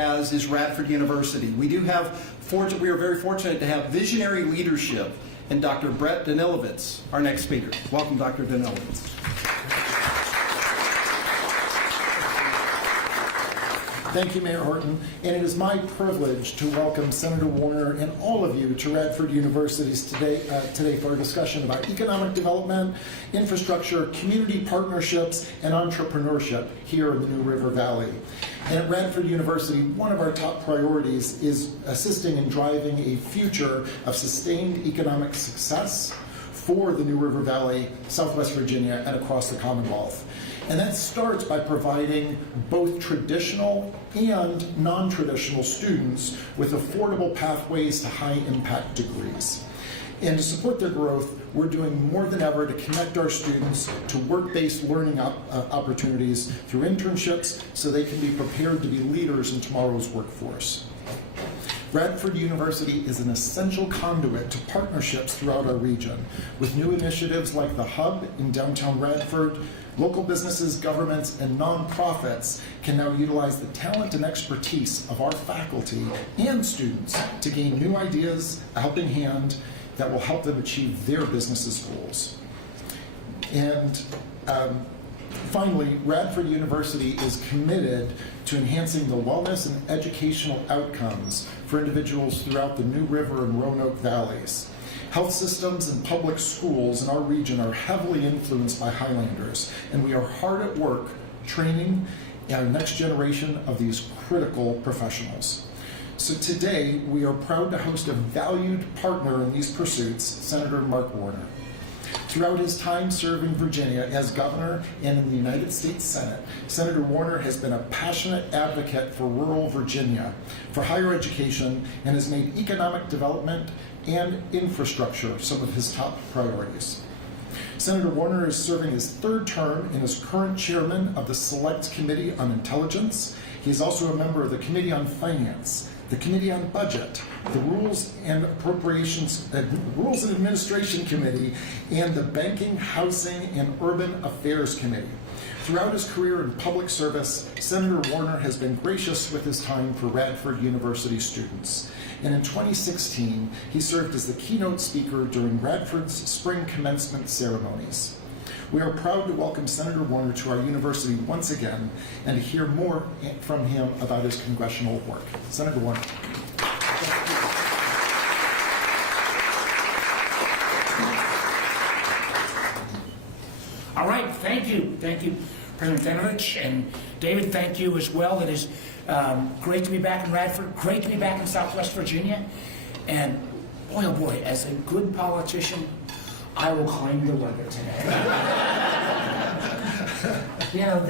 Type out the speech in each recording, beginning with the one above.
has is Radford University. We are very fortunate to have visionary leadership in Dr. Brett Danilowitz, our next speaker. Welcome, Dr. Danilowitz. Thank you, Mayor Horton, and it is my privilege to welcome Senator Warner and all of you to Radford University's today for a discussion about economic development, infrastructure, community partnerships, and entrepreneurship here in the New River Valley. And at Radford University, one of our top priorities is assisting in driving a future of sustained economic success for the New River Valley, Southwest Virginia, and across the Commonwealth. And that starts by providing both traditional and non-traditional students with affordable pathways to high-impact degrees. And to support their growth, we're doing more than ever to connect our students to work-based learning opportunities through internships so they can be prepared to be leaders in tomorrow's workforce. Radford University is an essential conduit to partnerships throughout our region, with new initiatives like the Hub in downtown Radford. Local businesses, governments, and nonprofits can now utilize the talent and expertise of our faculty and students to gain new ideas, a helping hand that will help them achieve their business's goals. And finally, Radford University is committed to enhancing the wellness and educational outcomes for individuals throughout the New River and Roanoke valleys. Health systems and public schools in our region are heavily influenced by Highlanders, and we are hard at work training our next generation of these critical professionals. So today, we are proud to host a valued partner in these pursuits, Senator Mark Warner. Throughout his time serving Virginia as governor and in the United States Senate, Senator Warner has been a passionate advocate for rural Virginia, for higher education, and has made economic development and infrastructure some of his top priorities. Senator Warner is serving his third term and is current chairman of the Select Committee on Intelligence. He is also a member of the Committee on Finance, the Committee on Budget, the Rules and Administration Committee, and the Banking, Housing, and Urban Affairs Committee. Throughout his career in public service, Senator Warner has been gracious with his time for Radford University students. And in 2016, he served as the keynote speaker during Radford's spring commencement ceremonies. We are proud to welcome Senator Warner to our university once again and to hear more from him about his congressional work. Senator Warner. All right, thank you. Thank you, President Danovich, and David, thank you as well. It is great to be back in Radford, great to be back in Southwest Virginia, and boy, oh boy, as a good politician, I will claim the weather today. You know,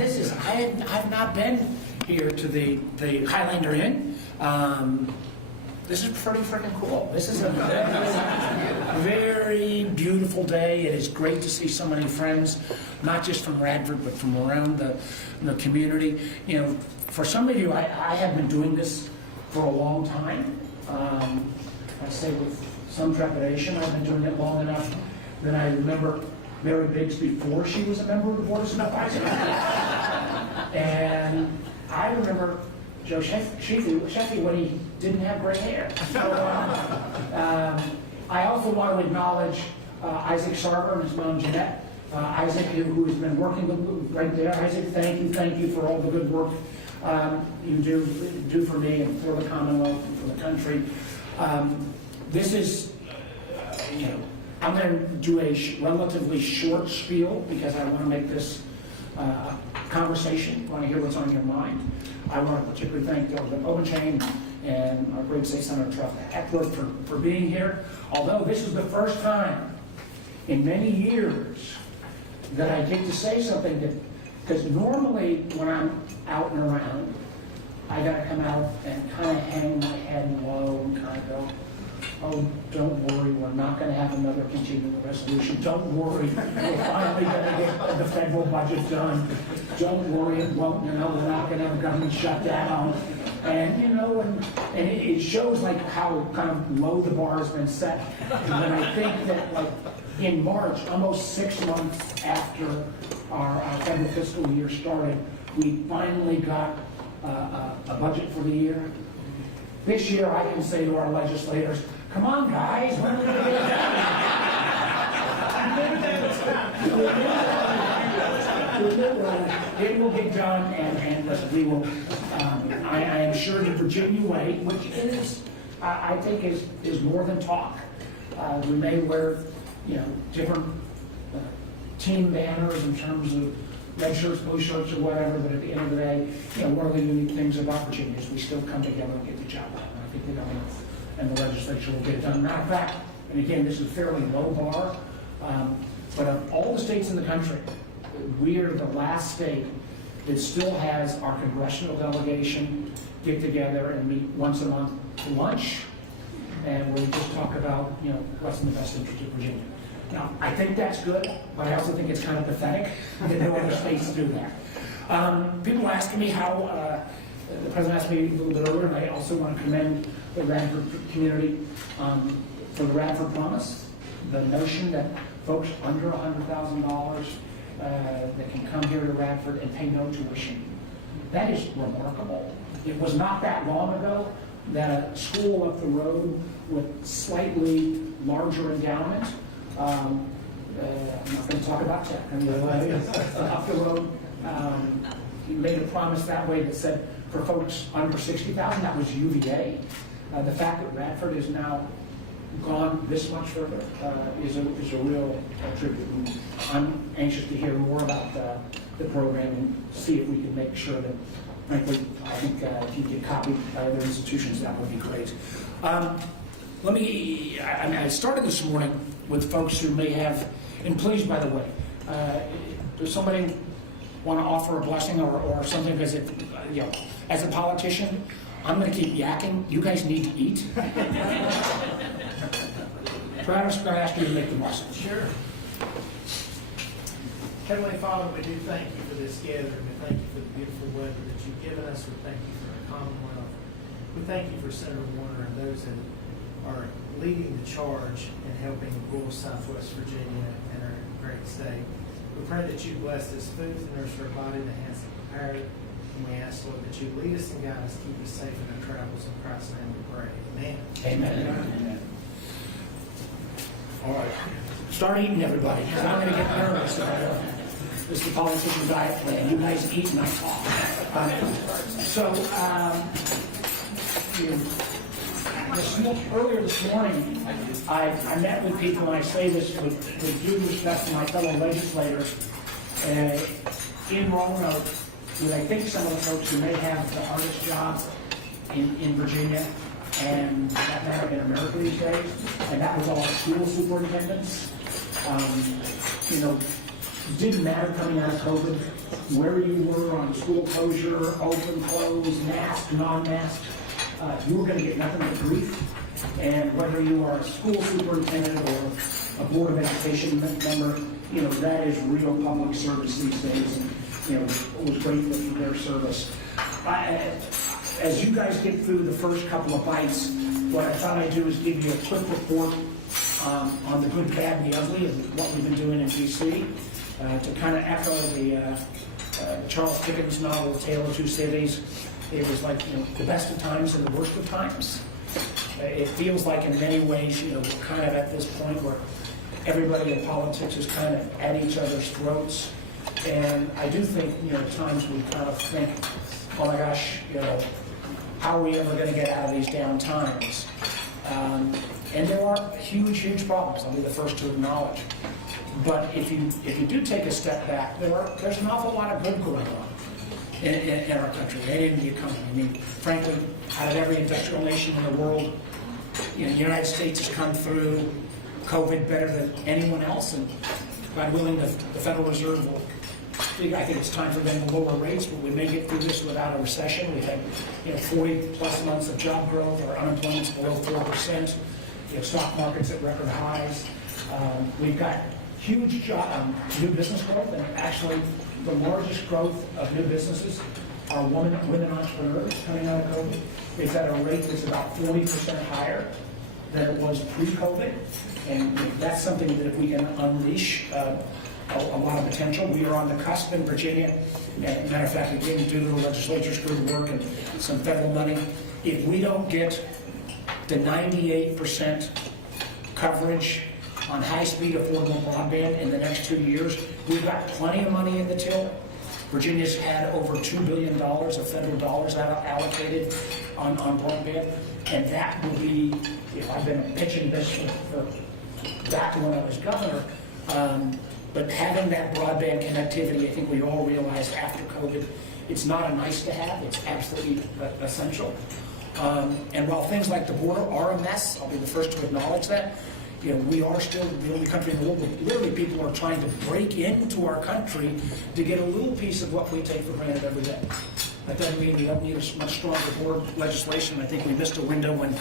I've not been here to the Highlander Inn. This is pretty freaking cool. This is a very beautiful day. It is great to see so many friends, not just from Radford, but from around the community. You know, for some of you, I have been doing this for a long time. I say with some trepidation, I've been doing it long enough that I remember Mary Biggs before she was a member of the Board of Supervisors. And I remember Joe Sheffy when he didn't have gray hair. So I also want to acknowledge Isaac Sarver and his mom Jeanette. Isaac, who has been working with, right there. Isaac, thank you for all the good work you do for me and for the Commonwealth and for the country. This is, you know, I'm going to do a relatively short spiel because I want to make this conversation. I want to hear what's on your mind. I want to particularly thank Delegate Obenchain and our great state Senator Truff Eckler for being here. Although this is the first time in many years that I get to say something that, because normally when I'm out and around, I got to come out and kind of hang my head low and kind of go, oh, don't worry, we're not going to have another continuing resolution. Don't worry, we're finally going to get the federal budget done. Don't worry, it won't, you know, we're not going to have a government shutdown. And, you know, and it shows like how kind of low the bar has been set. And I think that like in March, almost 6 months after our federal fiscal year started, we finally got a budget for the year. This year, I can say to our legislators, come on, guys, when are we going to get it done? It will get done, and listen, we will, I am sure the Virginia way, which is, I think is more than talk. We may wear, different team banners in terms of red shirts, blue shirts, or whatever, but at the end of the day, one of the unique things about Virginia is we still come together and get the job done. I think the governor and the legislature will get it done. Matter of fact, and again, this is a fairly low bar, but of all the states in the country, we are the last state that still has our congressional delegation get together and meet once a month for lunch, and we just talk about, what's in the best interest of Virginia. Now, I think that's good, but I also think it's kind of pathetic that no other states do that. People are asking me how, the president asked me a little bit earlier, and I also want to commend the Radford community for the Radford Promise, the notion that folks under $100,000 that can come here to Radford and pay no tuition. That is remarkable. It was not that long ago that a school up the road with slightly larger endowment, I'm not going to talk about tech, up the road, made a promise that way that said for folks under 60,000, that was UVA. The fact that Radford is now gone this much further is a real tribute. And I'm anxious to hear more about the program and see if we can make sure that, frankly, I think if you get copied by other institutions, that would be great. I started this morning with folks who may have, and please, by the way, does somebody want to offer a blessing or something? Because as a politician, I'm going to keep yakking. You guys need to eat. Travis, I'm going to ask you to make the blessing. Sure. Heavenly Father, we do thank you for this gathering. We thank you for the beautiful weather that you've given us. We thank you for the Commonwealth. We thank you for Senator Warner and those that are leading the charge in helping rural Southwest Virginia and our great state. We pray that you bless this food and nourish our body in the hands that prepare it. And we ask, Lord, that you lead us and guide us, keep us safe in our travels. In Christ's name we pray. Amen. Amen. Amen. All right. Start eating, everybody, because I'm going to get nervous about this is the politician diet plan. You guys eat and I talk. Earlier this morning, I met with people, and I say this with due respect to my fellow legislators in Roanoke, with I think some of the folks who may have the hardest job in Virginia, and that matter in America these days, and that was all school superintendents. Didn't matter coming out of COVID, where you were on school closure, open, closed, mask, non-mask, you were going to get nothing but grief. And whether you are a school superintendent or a Board of Education member, that is real public service these days. And, it was grateful for their service. As you guys get through the first couple of bites, what I thought I'd do is give you a quick report on the good, bad, and the ugly of what we've been doing in D.C. To kind of echo the Charles Dickens novel, Tale of Two Cities. It was like the best of times and the worst of times. It feels like in many ways, we're kind of at this point where everybody in politics is kind of at each other's throats. And I do think, at times we kind of think, oh my gosh, how are we ever going to get out of these down times? And there are huge, huge problems. I'll be the first to acknowledge. But if you do take a step back, there's an awful lot of good going on in our country and in the economy. I mean, frankly, out of every industrial nation in the world, the United States has come through COVID better than anyone else, and God willing, the Federal Reserve will. I think it's time for them to lower rates, but we may get through this without a recession. We've had 40+ months of job growth. Our unemployment's below 4%. Stock markets at record highs. We've got huge new business growth, and actually the largest growth of new businesses are women entrepreneurs coming out of COVID. It's at a rate that's about 40% higher than it was pre-COVID, and that's something that if we can unleash a lot of potential. We are on the cusp in Virginia. And matter of fact, again, due to the legislature's good work and some federal money, if we don't get the 98% coverage on high-speed affordable broadband in the next 2 years, we've got plenty of money in the till. Virginia's had over $2 billion of federal dollars allocated on broadband, and that will be, I've been pitching this for back to when I was governor, but having that broadband connectivity, I think we all realized after COVID, it's not a nice to have, it's absolutely essential. And while things like the border are a mess, I'll be the first to acknowledge that, we are still the only country in the world where literally people are trying to break into our country to get a little piece of what we take for granted every day. That doesn't mean we don't need a much stronger board legislation. I think we missed a window when,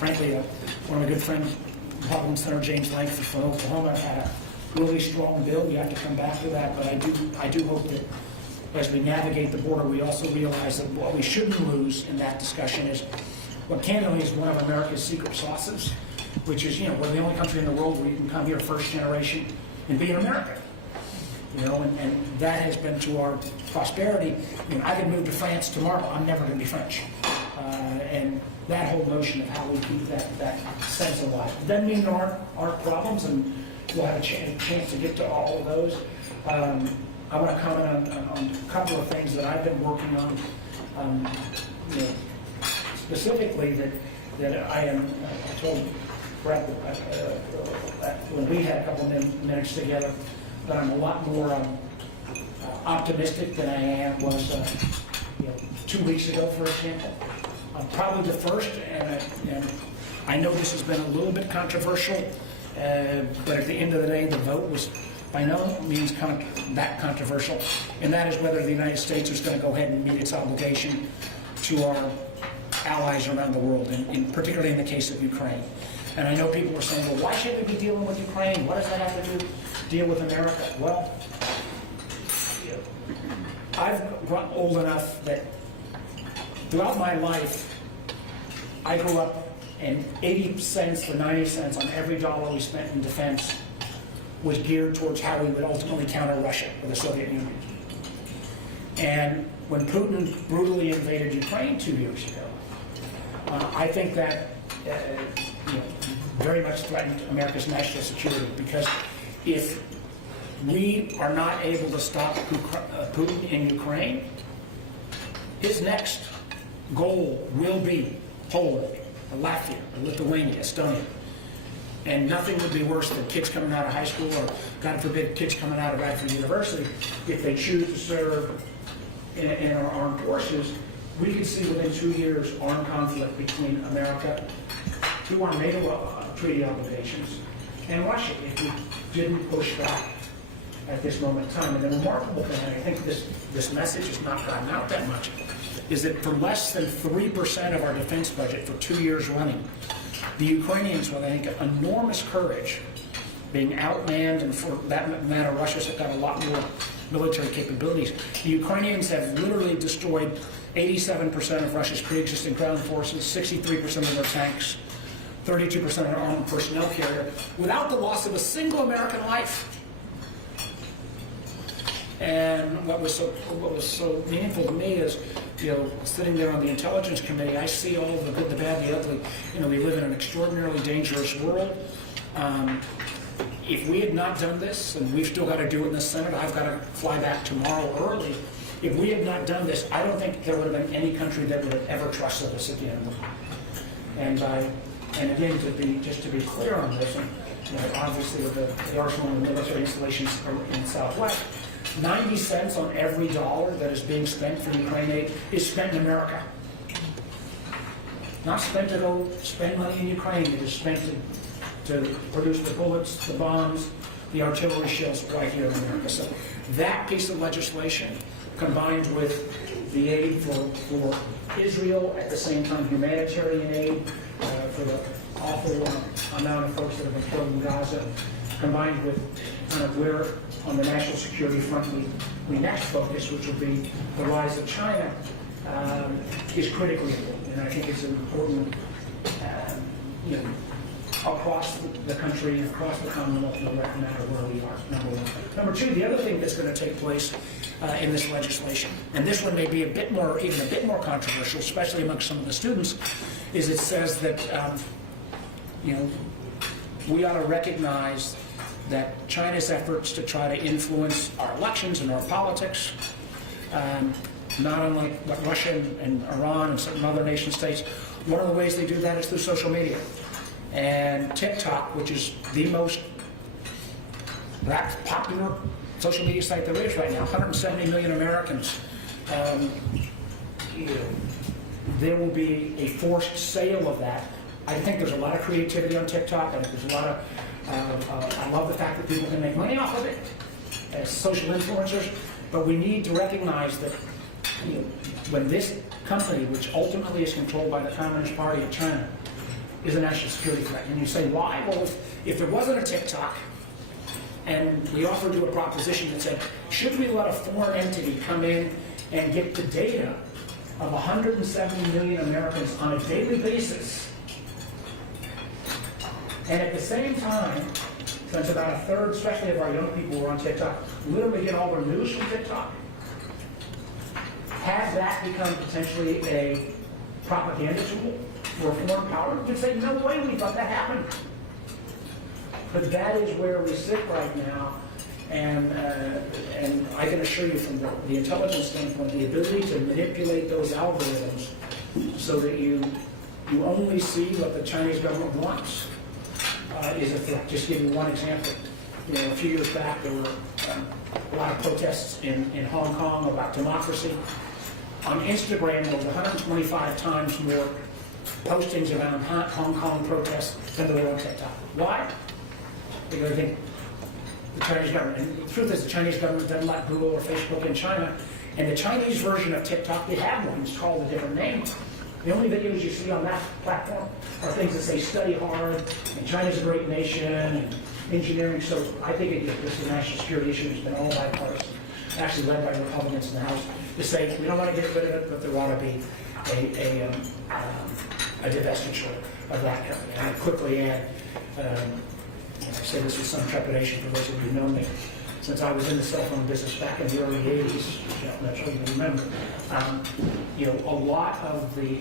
frankly, one of my good friends, Republican Senator James Langford from Oklahoma, had a really strong bill. We have to come back to that, but I do hope that as we navigate the border, we also realize that what we shouldn't lose in that discussion is what candidly is one of America's secret sauces, which is, we're the only country in the world where you can come here first generation and be an American. And that has been to our prosperity. I could move to France tomorrow. I'm never going to be French. And that whole notion of how we keep that sense alive. Doesn't mean there aren't problems, and we'll have a chance to get to all of those. I want to comment on a couple of things that I've been working on. Specifically that I told Brett when we had a couple of minutes together, that I'm a lot more optimistic than I was 2 weeks ago, for example. Probably the first, and I know this has been a little bit controversial, but at the end of the day, the vote was by no means that controversial, and that is whether the United States is going to go ahead and meet its obligation to our allies around the world, and particularly in the case of Ukraine. And I know people were saying, well, why should we be dealing with Ukraine? What does that have to deal with America? Well, I've grown old enough that throughout my life, I grew up and 80 cents to 90 cents on every dollar we spent in defense was geared towards how we would ultimately counter Russia or the Soviet Union. And when Putin brutally invaded Ukraine 2 years ago, I think that very much threatened America's national security, because if we are not able to stop Putin in Ukraine, his next goal will be Poland, Latvia, Lithuania, Estonia. And nothing would be worse than kids coming out of high school, or God forbid, kids coming out of Radford University, if they choose to serve in our armed forces. We could see within 2 years armed conflict between America, through our NATO treaty obligations, and Russia, if we didn't push back at this moment in time. And the remarkable thing, and I think this message has not gotten out that much, is that for less than 3% of our defense budget for 2 years running, the Ukrainians, with I think enormous courage, being outmanned, and for that matter, Russia's got a lot more military capabilities. The Ukrainians have literally destroyed 87% of Russia's pre-existing ground forces, 63% of their tanks, 32% of their armed personnel carrier, without the loss of a single American life. And what was so meaningful to me is, sitting there on the intelligence committee, I see all of the good, the bad, the ugly. We live in an extraordinarily dangerous world. If we had not done this, and we've still got to do it in the Senate, I've got to fly back tomorrow early. If we had not done this, I don't think there would have been any country that would have ever trusted us again. And again, to be clear on this, and obviously with the arsenal and military installations in the Southwest, 90 cents on every dollar that is being spent for Ukraine aid is spent in America. Not spent to go spend money in Ukraine. It is spent to produce the bullets, the bombs, the artillery shells right here in America. So that piece of legislation, combined with the aid for Israel, at the same time humanitarian aid for the awful amount of folks that have been killed in Gaza, combined with where on the national security front we next focus, which will be the rise of China, is critically important. And I think it's an important across the country and across the Commonwealth, no matter where we are, number one. Number two, the other thing that's going to take place in this legislation, and this one may be even a bit more controversial, especially amongst some of the students, is it says that we ought to recognize that China's efforts to try to influence our elections and our politics, not unlike what Russia and Iran and certain other nation states, one of the ways they do that is through social media. And TikTok, which is the most perhaps popular social media site there is right now, 170 million Americans, there will be a forced sale of that. I think there's a lot of creativity on TikTok, and there's a lot of, I love the fact that people can make money off of it as social influencers, but we need to recognize that when this company, which ultimately is controlled by the Communist Party of China, is a national security threat. And you say, why? Well, if there wasn't a TikTok, and we offered you a proposition that said, should we let a foreign entity come in and get the data of 170 million Americans on a daily basis, and at the same time, since about a third, especially of our young people who are on TikTok, literally get all their news from TikTok, have that become potentially a propaganda tool for a foreign power? You could say, no way, we thought that happened. But that is where we sit right now, and I can assure you from the intelligence standpoint, the ability to manipulate those algorithms so that you only see what the Chinese government wants is a threat. Just to give you one example. A few years back, there were a lot of protests in Hong Kong about democracy. On Instagram, there was 125 times more postings around Hong Kong protests than there were on TikTok. Why? Because I think the Chinese government, and the truth is the Chinese government doesn't like Google or Facebook in China, and the Chinese version of TikTok, they have one, it's called a different name. The only videos you see on that platform are things that say study hard, and China's a great nation, and engineering. So I think this is a national security issue. It's been all bipartisan, actually led by Republicans in the House, to say we don't want to get rid of it, but there ought to be a divestiture of that company. And I quickly add, I say this with some trepidation for those of you who know me, since I was in the cell phone business back in the early 80s, I'm sure you remember, a lot of the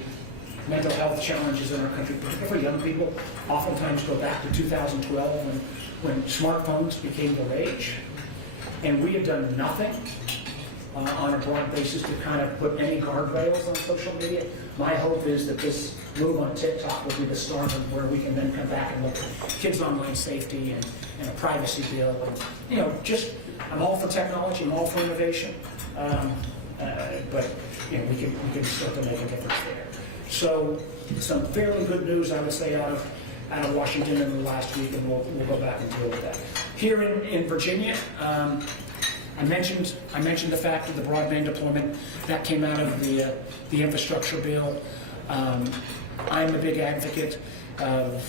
mental health challenges in our country, particularly for young people, oftentimes go back to 2012 when smartphones became the rage. And we have done nothing on a broad basis to kind of put any guardrails on social media. My hope is that this move on TikTok will be the start of where we can then come back and look at kids' online safety and a privacy bill. And, I'm all for technology, I'm all for innovation, but we can start to make a difference there. So some fairly good news, I would say, out of Washington in the last week, and we'll go back and deal with that. Here in Virginia, I mentioned the fact of the broadband deployment that came out of the infrastructure bill. I'm a big advocate of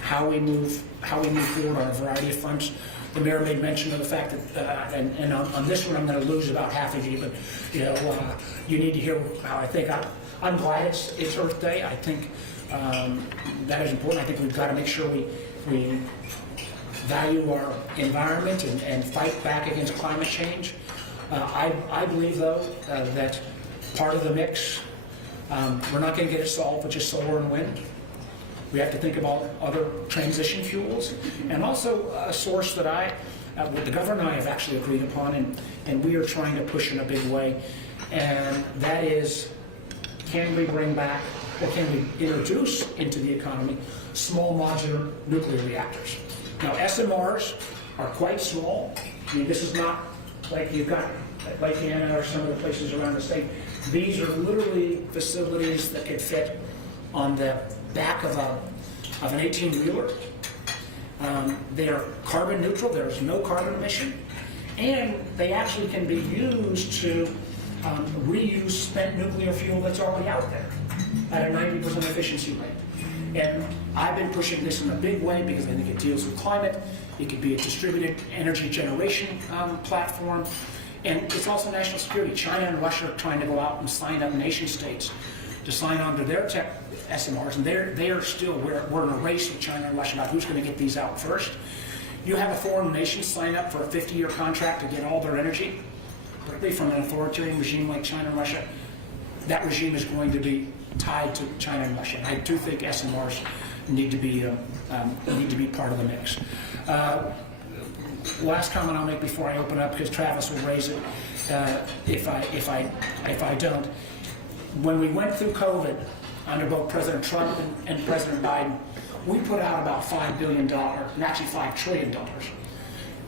how we move forward on a variety of fronts. The mayor made mention of the fact that, and on this one I'm going to lose about half of you, but you need to hear how I think. I'm glad it's Earth Day. I think that is important. I think we've got to make sure we value our environment and fight back against climate change. I believe, though, that part of the mix, we're not going to get it solved with just solar and wind. We have to think about other transition fuels, and also a source that the governor and I have actually agreed upon, and we are trying to push in a big way, and that is, can we bring back, or can we introduce into the economy, small modular nuclear reactors? Now, SMRs are quite small. I mean, this is not like you've got Lake Anna or some of the places around the state. These are literally facilities that could fit on the back of an 18-wheeler. They are carbon neutral. There's no carbon emission. And they actually can be used to reuse spent nuclear fuel that's already out there at a 90% efficiency rate. And I've been pushing this in a big way because I think it deals with climate. It could be a distributed energy generation platform. And it's also national security. China and Russia are trying to go out and sign up nation states to sign on to their tech SMRs, and they are still, we're in a race with China and Russia about who's going to get these out first. You have a foreign nation sign up for a 50-year contract to get all their energy directly from an authoritarian regime like China and Russia. That regime is going to be tied to China and Russia. I do think SMRs need to be part of the mix. Last comment I'll make before I open up, because Travis will raise it if I don't. When we went through COVID under both President Trump and President Biden, we put out about $5 billion, and actually $5 trillion.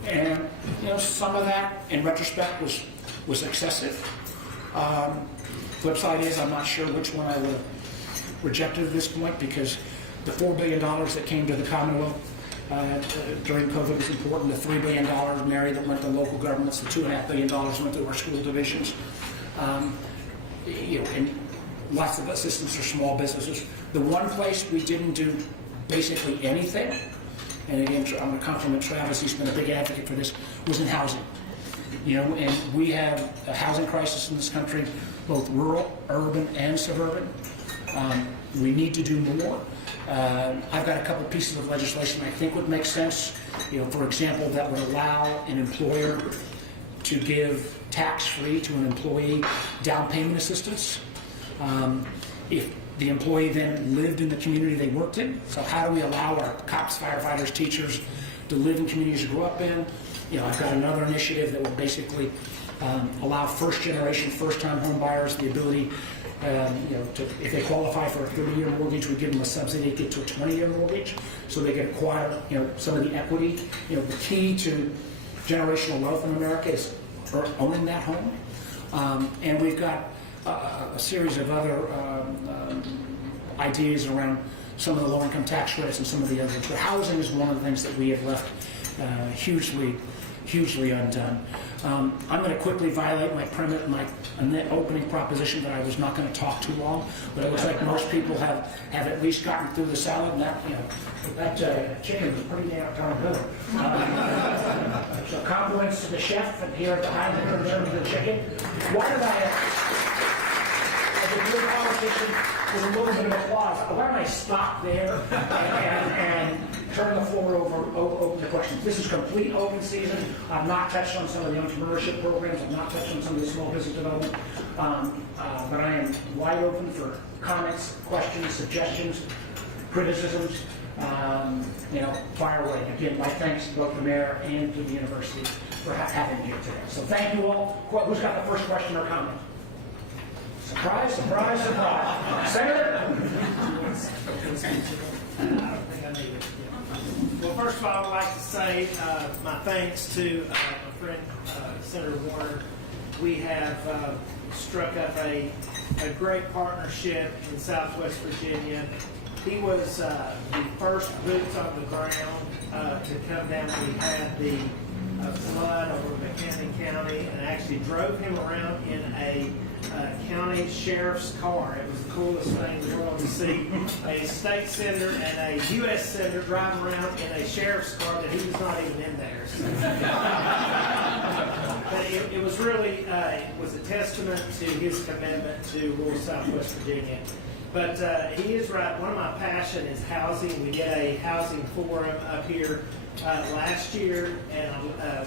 And some of that, in retrospect, was excessive. Flip side is, I'm not sure which one I would have rejected at this point, because the $4 billion that came to the Commonwealth during COVID was important. The $3 billion, Mary, that went to local governments. The $2.5 billion went to our school divisions. And lots of assistance for small businesses. The one place we didn't do basically anything, and again, I'm going to compliment Travis, he's been a big advocate for this, was in housing. And we have a housing crisis in this country, both rural, urban, and suburban. We need to do more. I've got a couple pieces of legislation I think would make sense. For example, that would allow an employer to give tax-free to an employee down payment assistance if the employee then lived in the community they worked in. So how do we allow our cops, firefighters, teachers to live in communities to grow up in? I've got another initiative that would basically allow first-generation, first-time home buyers the ability, if they qualify for a 30-year mortgage, we give them a subsidy to get to a 20-year mortgage, so they can acquire, some of the equity. The key to generational wealth in America is owning that home. And we've got a series of other ideas around some of the low-income tax credits and some of the others. But housing is one of the things that we have left hugely undone. I'm going to quickly violate my opening proposition that I was not going to talk too long, but it looks like most people have at least gotten through the salad, and that chicken was pretty darn good. So compliments to the chef and here at the Highland in terms of the chicken. Why did I, as a good politician, with a little bit of applause, why don't I stop there and turn the floor open to questions? This is complete open season. I've not touched on some of the entrepreneurship programs. I've not touched on some of the small business development. But I am wide open for comments, questions, suggestions, criticisms. Fire away. Again, my thanks to both the mayor and to the university for having me here today. So thank you all. Who's got the first question or comment? Surprise, surprise, surprise. Senator? Well, first of all, I'd like to say my thanks to my friend Senator Warner. We have struck up a great partnership in Southwest Virginia. He was the first boots on the ground to come down. We had the flood over McHenry County and actually drove him around in a county sheriff's car. It was the coolest thing in the world to see a state senator and a U.S. senator driving around in a sheriff's car that he was not even in there. So. But it was really it was a testament to his commitment to rural Southwest Virginia. But he is right. One of my passions is housing. We did a housing forum up here last year, and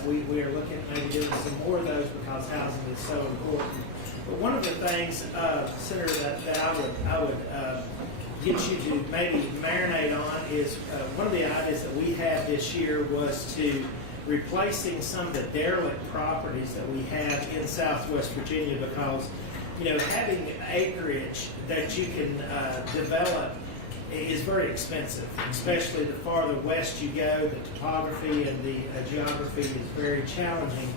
we are looking at maybe doing some more of those because housing is so important. But one of the things, Senator, that I would get you to maybe marinate on is one of the ideas that we had this year was to replacing some of the derelict properties that we have in Southwest Virginia, because having acreage that you can develop is very expensive, especially the farther west you go. The topography and the geography is very challenging.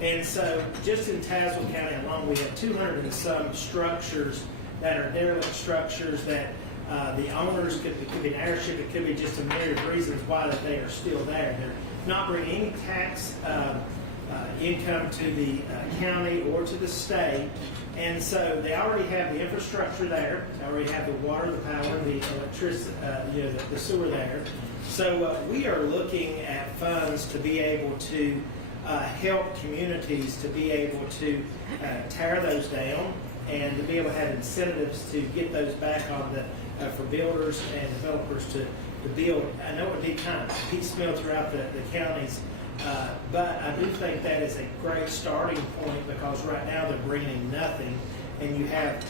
And so just in Tazewell County alone, we have 200 and some structures that are derelict structures that the owners could be an heirship. It could be just a myriad of reasons why that they are still there. They're not bringing any tax income to the county or to the state. And so they already have the infrastructure there. They already have the water, the power, the electricity, the sewer there. So we are looking at funds to be able to help communities to be able to tear those down and to be able to have incentives to get those back on the for builders and developers to build. I know it would be kind of piecemeal throughout the counties, but I do think that is a great starting point, because right now they're bringing in nothing, and you have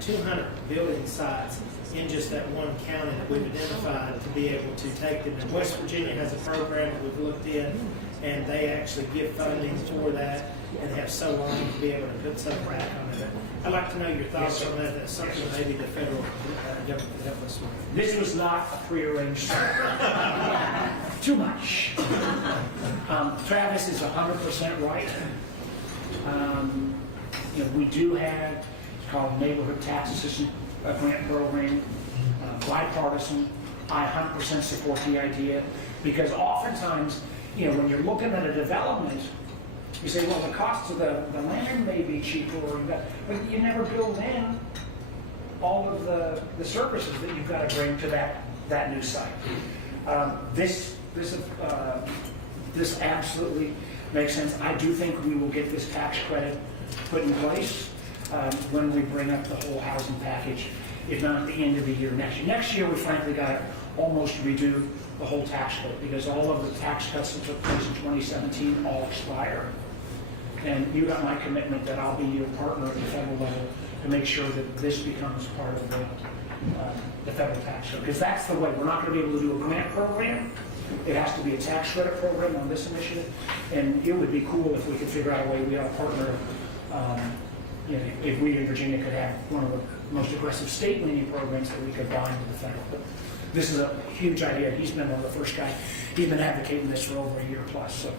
200 building sites in just that one county that we've identified to be able to take them. And West Virginia has a program that we've looked in, and they actually give funding for that and have so long to be able to put something back on it. I'd like to know your thoughts on that. That's something maybe the federal government could help us with. This was not a prearranged too much. Travis is 100% right. We do have, it's called Neighborhood Tax Assistance Grant Program, bipartisan. I 100% support the idea, because oftentimes, when you're looking at a development, you say, well, the cost of the land may be cheaper, but you never build in all of the services that you've got to bring to that new site. This absolutely makes sense. I do think we will get this tax credit put in place when we bring up the whole housing package, if not at the end of the year next year. Next year, we frankly got to almost redo the whole tax code, because all of the tax cuts that took place in 2017 all expire. And you got my commitment that I'll be your partner at the federal level to make sure that this becomes part of the federal tax code. Because that's the way. We're not going to be able to do a grant program. It has to be a tax credit program on this initiative. And it would be cool if we could figure out a way, we have a partner, if we in Virginia could have one of the most aggressive state leaning programs that we could bind to the federal. But this is a huge idea. He's been one of the first guys. He's been advocating this for over a year plus. So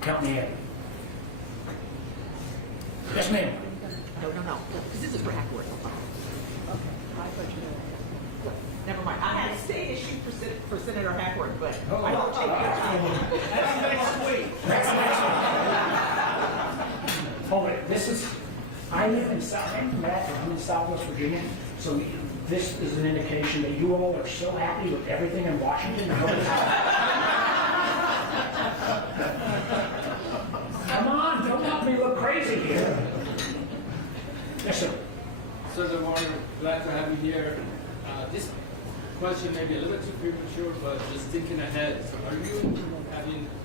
count me in. Yes, ma'am. No, because this is Radford. Okay, I thought you knew. Never mind. I had a state issue for Senator Hackworth, but I don't take your time. That's next week. That's next one. Oh, wait, this is, I live in I'm in Southwest Virginia, so this is an indication that you all are so happy with everything in Washington. Come on, don't let me look crazy here. Yes, sir. Senator Warner, glad to have you here. This question may be a little bit too premature, but just thinking ahead, do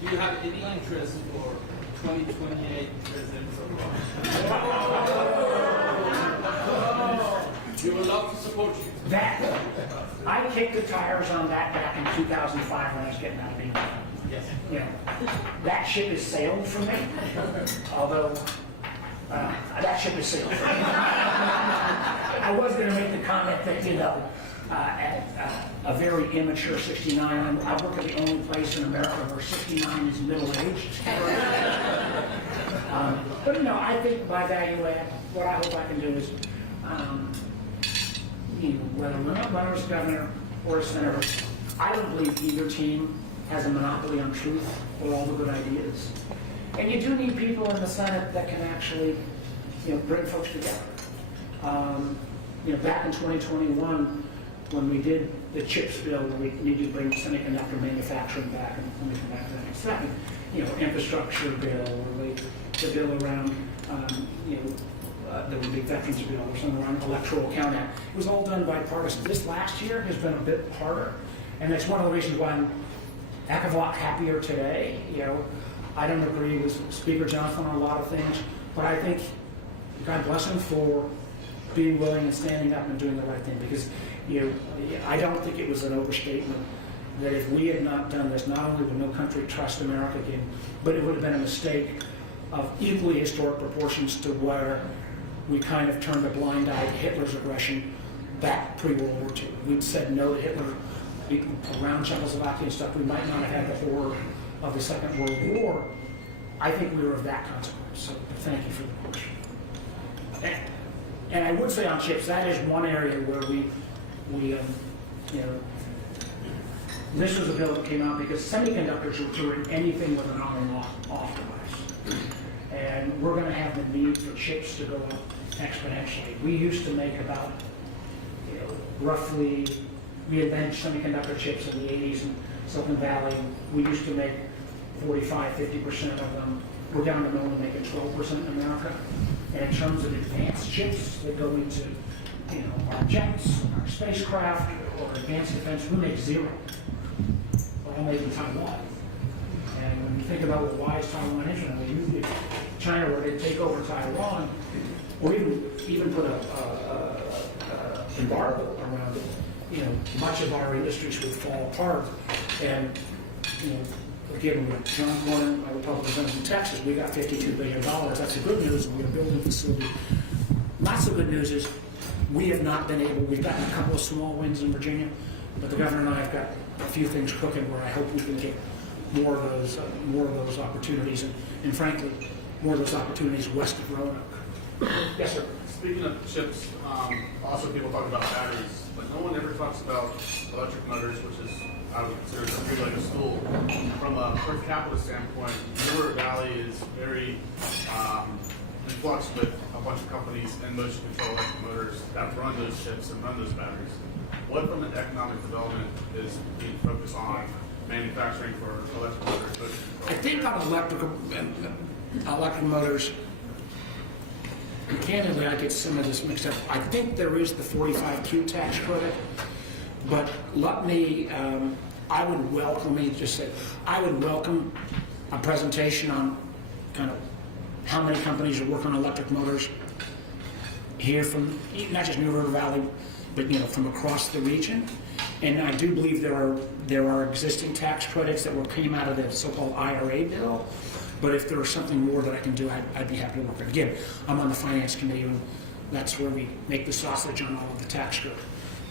you have any interest for 2028 presidential run? We would love to support you. I kicked the tires on that back in 2005 when I was getting out of being. Yes. That ship has sailed for me, although that ship has sailed for me. I was going to make the comment that, at a very immature 69, I work at the only place in America where 69 is middle-aged. But I think my value add, what I hope I can do is, whether I'm running as governor or as senator, I don't believe either team has a monopoly on truth or all the good ideas. And you do need people in the Senate that can actually, bring folks together. Back in 2021, when we did the CHIPS bill, we needed to bring semiconductor manufacturing back, and let me come back to that in a second. Infrastructure bill, or the bill around, there would be veterans bill or something around Electoral Count Act. It was all done bipartisan. This last year has been a bit harder, and that's one of the reasons why I'm a heck of a lot happier today. I don't agree with Speaker Johnson on a lot of things, but I think God bless him for being willing and standing up and doing the right thing, because I don't think it was an overstatement that if we had not done this, not only would no country trust America again, but it would have been a mistake of equally historic proportions to where we kind of turned a blind eye to Hitler's aggression back pre-World War II. We'd said no to Hitler around Czechoslovakia and stuff. We might not have had the horror of the Second World War. I think we were of that consequence. So thank you for the question. And I would say on chips, that is one area where we this was a bill that came out because semiconductors are in anything with an on and off device. And we're going to have the need for chips to go up exponentially. We used to make about, roughly, we invented semiconductor chips in the 80s in Silicon Valley. We used to make 45, 50% of them. We're down to only making 12% in America. And in terms of advanced chips that go into, our jets, our spacecraft, or advanced defense, we make zero. We're all made in Taiwan. And when you think about why is Taiwan interested, if China were to take over Taiwan, or even put a embargo around it, much of our industries would fall apart. And again, with John Cornyn, my Republican senator from Texas, we got $52 billion. That's the good news. We're building a facility. Not so good news is we have not been able. We've gotten a couple of small wins in Virginia, but the governor and I have got a few things cooking where I hope we can get more of those opportunities, and frankly, more of those opportunities west of Roanoke. Yes, sir. Speaking of chips, also people talk about batteries, but no one ever talks about electric motors, which is, I would consider something like a stool. From a per capita standpoint, River Valley is very in flux with a bunch of companies and motion control electric motors that run those chips and run those batteries. What from an economic development is being focused on manufacturing for electric motors, motion control? I think on electric motors, and candidly, I get some of this mixed up. I think there is the 45Q tax credit, but let me, I would welcome a presentation on kind of how many companies are working on electric motors here from, not just New River Valley, but from across the region. And I do believe there are existing tax credits that came out of the so-called IRA bill. But if there was something more that I can do, I'd be happy to work it. Again, I'm on the finance committee, and that's where we make the sausage on all of the tax code.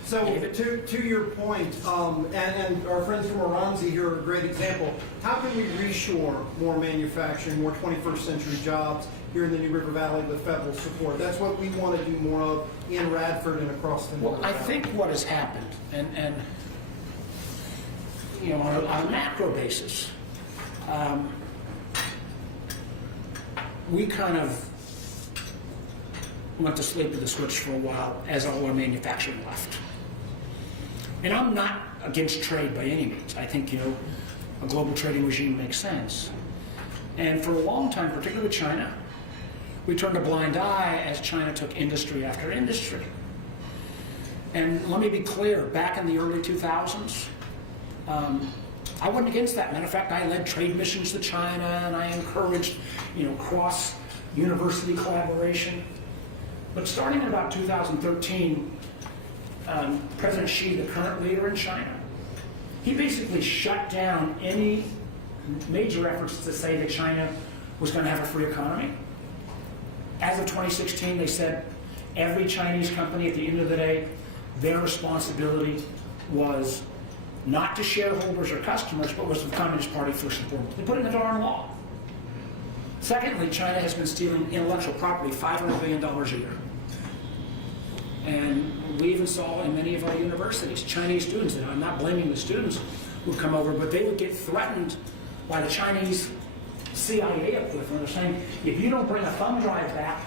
So to your point, and our friends from Oronzi here are a great example. How can we reshore more manufacturing, more 21st century jobs here in the New River Valley with federal support? That's what we want to do more of in Radford and across the New River Valley. I think what has happened, and on a macro basis, we kind of went to sleep with the switch for a while as all our manufacturing left. And I'm not against trade by any means. I think, a global trading regime makes sense. And for a long time, particularly with China, we turned a blind eye as China took industry after industry. And let me be clear, back in the early 2000s, I wasn't against that. Matter of fact, I led trade missions to China, and I encouraged, cross-university collaboration. But starting in about 2013, President Xi, the current leader in China, he basically shut down any major efforts to say that China was going to have a free economy. As of 2016, they said every Chinese company, at the end of the day, their responsibility was not to shareholders or customers, but was the Communist Party first and foremost. They put it in the darn law. Secondly, China has been stealing intellectual property $500 billion a year. And we even saw in many of our universities, Chinese students, and I'm not blaming the students, would come over, but they would get threatened by the Chinese CIA equivalent. They're saying, if you don't bring a thumb drive back,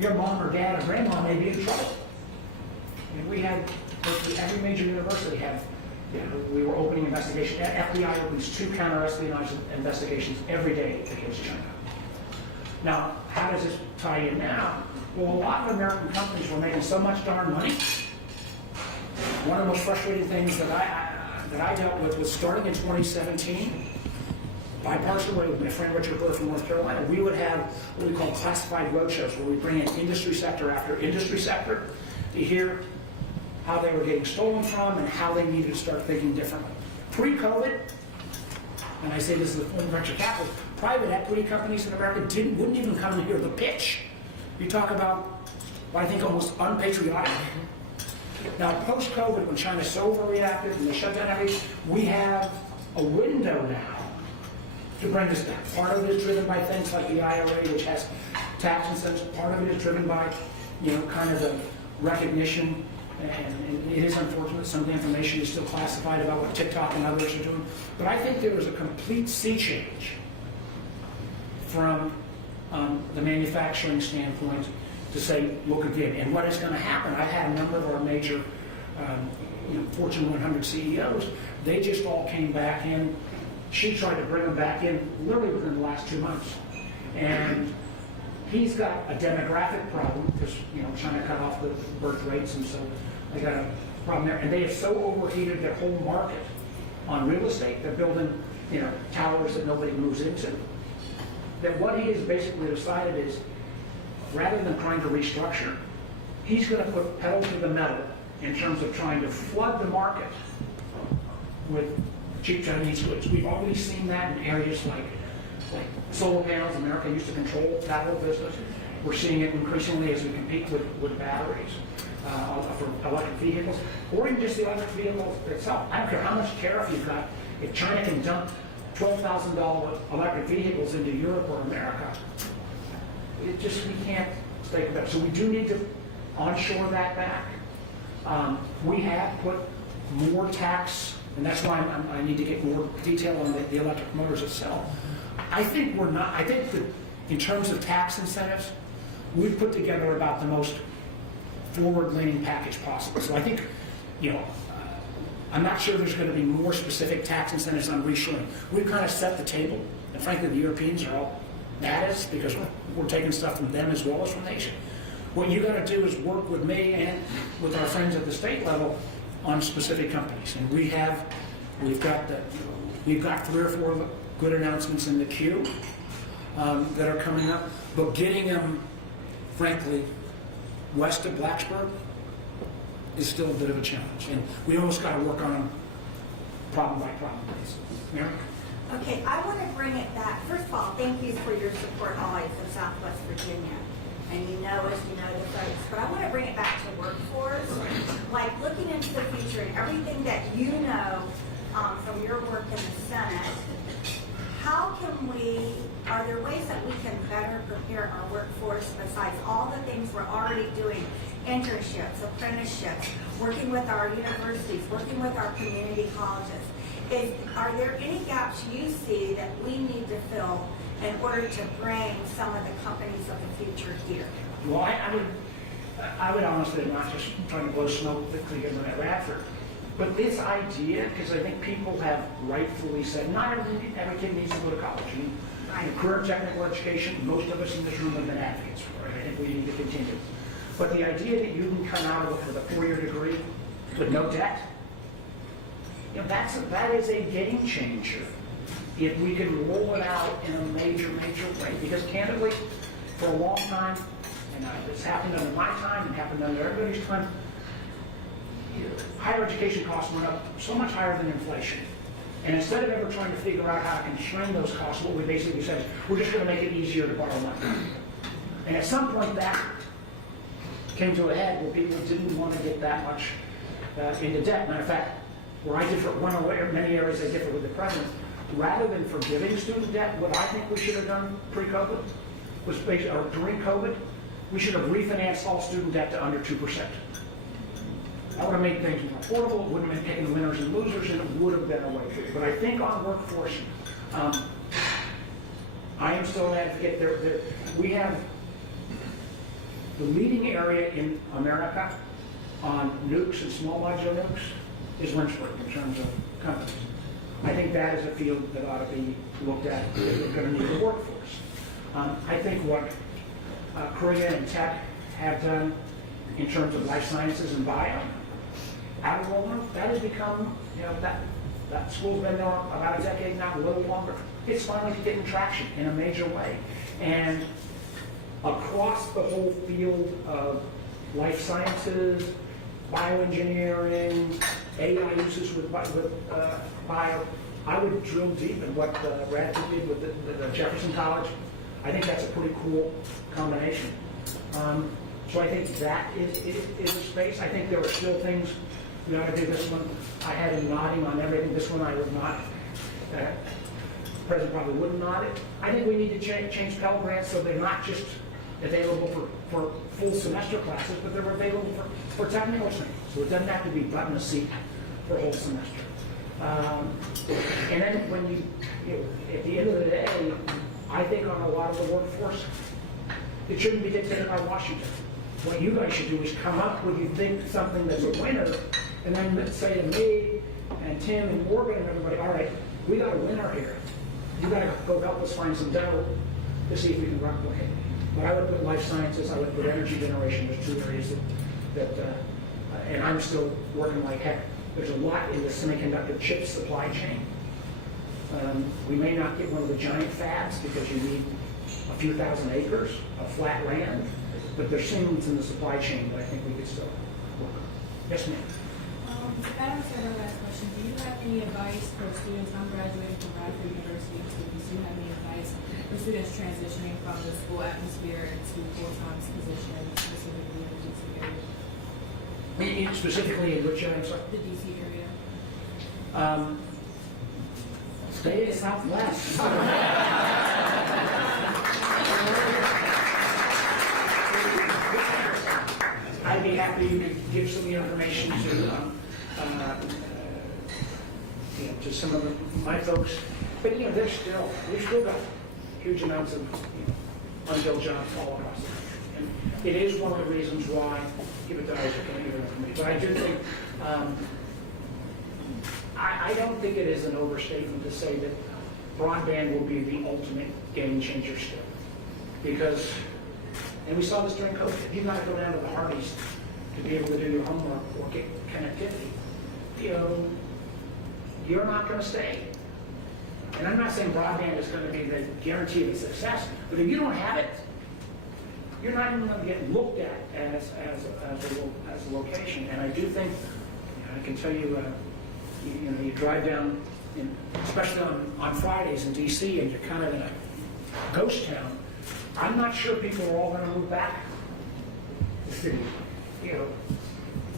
your mom or dad or grandma may be in trouble. And we had, virtually every major university had, we were opening investigations. FBI opens 2 counter-espionage investigations every day against China. Now, how does this tie in now? Well, a lot of American companies were making so much darn money. One of the most frustrating things that I dealt with was starting in 2017, bipartisan way with my friend Richard Burr from North Carolina, we would have what we call classified roadshows, where we bring in industry sector after industry sector to hear how they were getting stolen from and how they needed to start thinking differently. Pre-COVID, and I say this is a form of venture capital, private equity companies in America wouldn't even come to hear the pitch. You talk about what I think almost unpatriotic. Now, post-COVID, when China so overreacted and they shut down everything, we have a window now to bring this back. Part of it is driven by things like the IRA, which has tax incentives. Part of it is driven by, kind of the recognition. And it is unfortunate some of the information is still classified about what TikTok and others are doing. But I think there was a complete sea change from the manufacturing standpoint to say, look again. And what is going to happen, I've had a number of our major Fortune 100 CEOs, they just all came back in. She tried to bring them back in literally within the last 2 months. And he's got a demographic problem because, China cut off the birth rates, and so they got a problem there. And they have so overheated their whole market on real estate, they're building, towers that nobody moves into. That what he has basically decided is, rather than trying to restructure, he's going to put pedal to the metal in terms of trying to flood the market with cheap Chinese goods. We've already seen that in areas like solar panels. America used to control that whole business. We're seeing it increasingly as we compete with batteries for electric vehicles, or even just the electric vehicle itself. I don't care how much tariff you've got. If China can dump $12,000 electric vehicles into Europe or America, we can't stay competitive. So we do need to onshore that back. We have put more tax, and that's why I need to get more detail on the electric motors itself. I think that in terms of tax incentives, we've put together about the most forward-leaning package possible. So I think, I'm not sure there's going to be more specific tax incentives on reshoring. We've kind of set the table, and frankly, the Europeans are all mad at us because we're taking stuff from them as well as from Asia. What you got to do is work with me and with our friends at the state level on specific companies, and we've got 3 or 4 good announcements in the queue that are coming up, but getting them, frankly, west of Blacksburg is still a bit of a challenge, and we almost got to work on them problem by problem basis. Mary? Okay, I want to bring it back. First of all, thank you for your support always of Southwest Virginia. And you know us, you know the folks. But I want to bring it back to workforce. Like looking into the future and everything that you know from your work in the Senate, are there ways that we can better prepare our workforce besides all the things we're already doing? Internships, apprenticeships, working with our universities, working with our community colleges. Are there any gaps you see that we need to fill in order to bring some of the companies of the future here? Well, I would honestly not just trying to blow smoke quickly at Radford, but this idea, because I think people have rightfully said, not every kid needs to go to college. Right. Career technical education, most of us in this room have been advocates for it. I think we need to continue. But the idea that you can come out of it with a 4-year degree with no debt, that is a game changer if we can roll it out in a major way. Because candidly, for a long time, and it's happened under my time and happened under everybody's time, higher education costs went up so much higher than inflation. And instead of ever trying to figure out how to constrain those costs, what we basically said is, we're just going to make it easier to borrow money. And at some point that came to a head where people didn't want to get that much into debt. Matter of fact, where I differ, many areas I differ with the president, rather than forgiving student debt, what I think we should have done pre-COVID was, or during COVID, we should have refinanced all student debt to under 2%. That would have made things more affordable, it wouldn't have been picking winners and losers, and it would have been a way through. But I think on workforce, I am still an advocate. We have the leading area in America on nukes and small modular nukes is Lynchburg in terms of companies. I think that is a field that ought to be looked at if we're going to need the workforce. I think what Korea and Tech have done in terms of life sciences and bio, out of Walmart, that has become, that school's been there about a decade now, a little longer. It's finally getting traction in a major way. And across the whole field of life sciences, bioengineering, AI uses with bio, I would drill deep in what Radford did with the Jefferson College. I think that's a pretty cool combination. So I think that is a space. I think there are still things we ought to do. This one, I had him nodding on everything. This one I would not. The president probably wouldn't nod it. I think we need to change Pell Grants so they're not just available for full semester classes, but they're available for technical training. So it doesn't have to be button a seat for a whole semester. And then when at the end of the day, I think on a lot of the workforce, it shouldn't be dictated by Washington. What you guys should do is come up with, you think, something that's a winner, and then say to me and Tim and Morgan and everybody, all right, we got a winner here. You got to go help us find some dough to see if we can replicate. But I would put life sciences, I would put energy generation, there's two areas and I'm still working like heck. There's a lot in the semiconductor chip supply chain. We may not get one of the giant fabs because you need a few thousand acres of flat land, but there's things in the supply chain that I think we could still work on. Yes, ma'am. Adam said our last question. Do you have any advice for students? I'm graduating from Radford University. Do you have any advice for students transitioning from the school atmosphere into full-time positions, specifically in the DC area? Specifically in which area, I'm sorry? The DC area. Stay in Southwest. I'd be happy to give some information to some of my folks. But they've still got huge amounts of unfilled jobs all across the country. And it is one of the reasons why, give it to Isaac and even for me. But I do think, I don't think it is an overstatement to say that broadband will be the ultimate game changer still. Because, and we saw this during COVID, you've got to go down to the Hardee's to be able to do your homework or get connectivity. You're not going to stay. And I'm not saying broadband is going to be the guarantee of success, but if you don't have it, you're not even going to get looked at as a location. And I do think, I can tell you, you drive down, especially on Fridays in DC, and you're kind of in a ghost town. I'm not sure people are all going to move back to the city.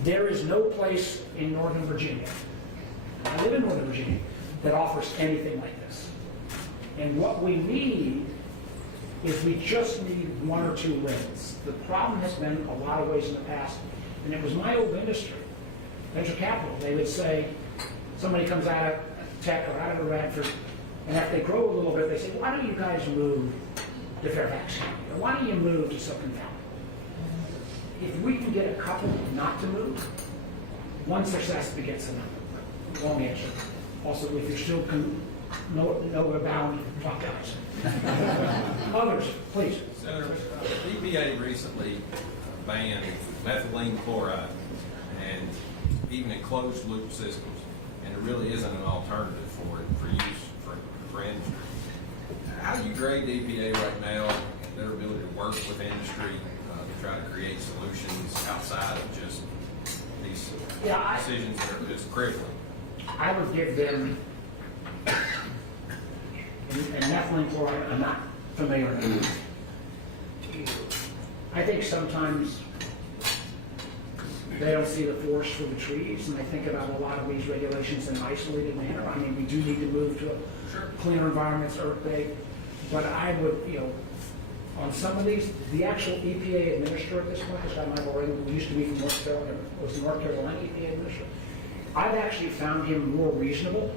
There is no place in Northern Virginia, I live in Northern Virginia, that offers anything like this. And what we need is we just need one or two wins. The problem has been a lot of ways in the past, and it was my old industry, venture capital. They would say, somebody comes out of tech or out of Radford, and if they grow a little bit, they say, why don't you guys move to Fairfax? Or why don't you move to Silicon Valley? If we can get a couple not to move, one success begets another. Long answer. Also, if you're still know about, talk to us. Others, please. Senator, EPA recently banned methylene chloride and even enclosed loop systems, and there really isn't an alternative for it for use for industry. How do you grade the EPA right now, their ability to work with industry to try to create solutions outside of just these decisions that are just crippling? I would give them, and methylene chloride, I'm not familiar with. I think sometimes they don't see the forest for the trees, and they think about a lot of these regulations in an isolated manner. I mean, we do need to move to cleaner environments, Earth Day, but I would, on some of these, the actual EPA administrator at this point, this guy Michael Reagan, who used to be from North Carolina, was the North Carolina EPA administrator. I've actually found him more reasonable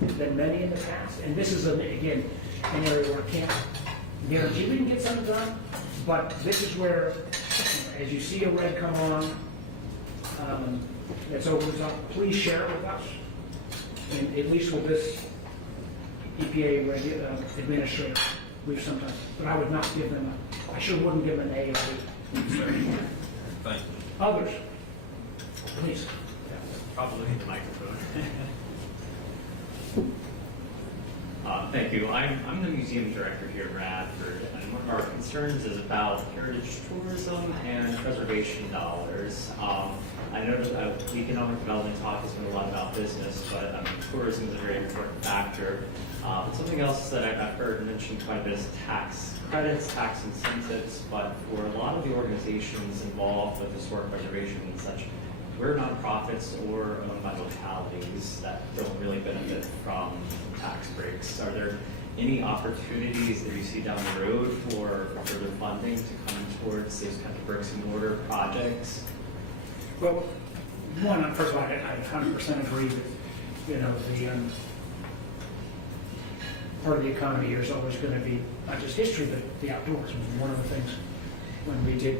than many in the past. And this is, again, an area where I can't guarantee we can get something done, but this is where, as you see a red come on, that's over the top, please share it with us. And at least with this EPA administrator, we've sometimes, but I would not give them I sure wouldn't give them an A or B. Thank you. Others, please. Probably need the microphone. Thank you. I'm the museum director here at Radford, and one of our concerns is about heritage tourism and preservation dollars. I know that economic development talk has been a lot about business, but tourism is a very important factor. Something else that I've heard mentioned quite a bit is tax credits, tax incentives, but for a lot of the organizations involved with historic preservation and such, we're nonprofits or owned by localities that don't really benefit from tax breaks. Are there any opportunities that you see down the road for further funding to come towards these kind of bricks and mortar projects? Well, first of all, I 100% agree that, the part of the economy here is always going to be not just history, but the outdoors. One of the things when we did,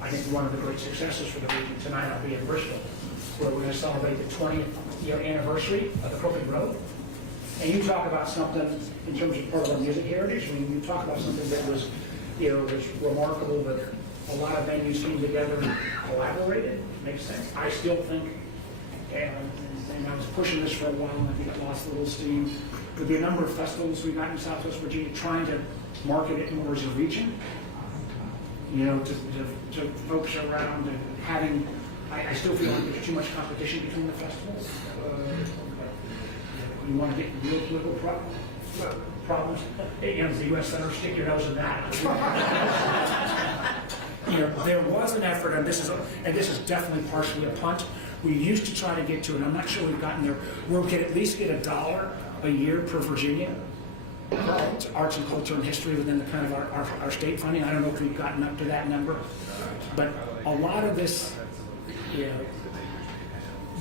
I think one of the great successes for the region tonight, I'll be in Bristol, where we're going to celebrate the 20th year anniversary of the Crooked Road. And you talk about something in terms of part of our music heritage, when you talk about something that was it was remarkable that a lot of venues came together and collaborated. Makes sense. I still think, and I was pushing this for a while, and I think it lost a little steam, with the number of festivals we got in Southwest Virginia, trying to market it more as a region, to folks around and having, I still feel like there's too much competition between the festivals. You want to get real political problems, the U.S. Center, stick your nose in that. There was an effort, and this is definitely partially a punt. We used to try to get to, and I'm not sure we've gotten there, where we could at least get $1 a year per Virginia for arts and culture and history within the kind of our state funding. I don't know if we've gotten up to that number, but a lot of this,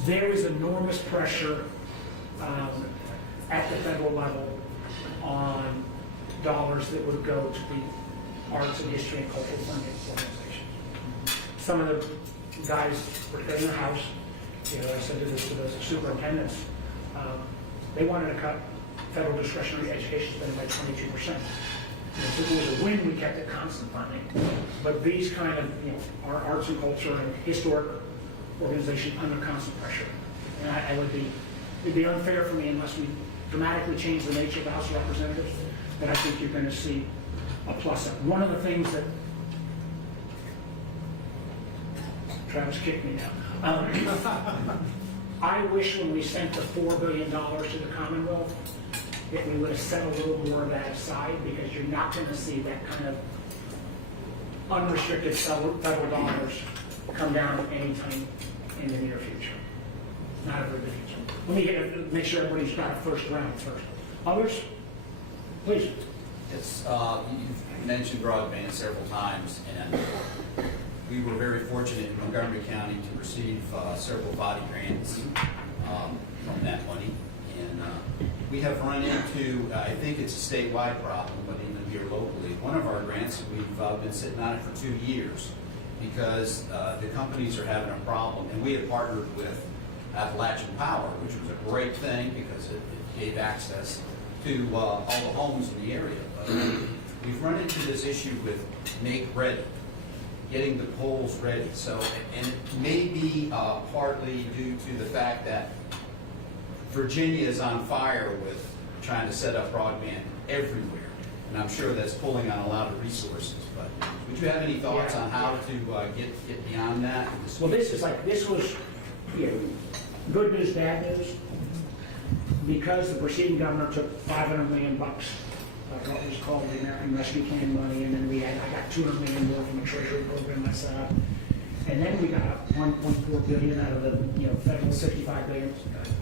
there is enormous pressure at the federal level on dollars that would go to the arts and history and cultural funding organizations. Some of the guys were in the House, I said to the superintendents, they wanted to cut federal discretionary education spending by 22%. So if it was a win, we kept it constant funding. But these kind of, our arts and culture and historic organization under constant pressure. And it'd be unfair for me unless we dramatically change the nature of the House of Representatives, that I think you're going to see a plus up. One of the things that Travis kicked me now. I wish when we sent the $4 billion to the Commonwealth that we would have set a little more of that aside, because you're not going to see that kind of unrestricted federal dollars come down anytime in the near future. Not a very good future. Let me make sure everybody's got a first round first. Others? Please. Yes, you've mentioned broadband several times, and we were very fortunate in Montgomery County to receive several body grants from that money. And we have run into, I think it's a statewide problem, but even here locally, one of our grants, we've been sitting on it for 2 years because the companies are having a problem. And we had partnered with Appalachian Power, which was a great thing because it gave access to all the homes in the area. But we've run into this issue with make ready, getting the poles ready. So, and it may be partly due to the fact that Virginia is on fire with trying to set up broadband everywhere. And I'm sure that's pulling on a lot of resources. But would you have any thoughts on how to get beyond that? Well, this was good news, bad news. Because the preceding governor took $500 million, what was called the American Rescue Plan money, and then I got $200 million more from a treasury program I set up. And then we got $1.4 billion out of the federal $65 billion.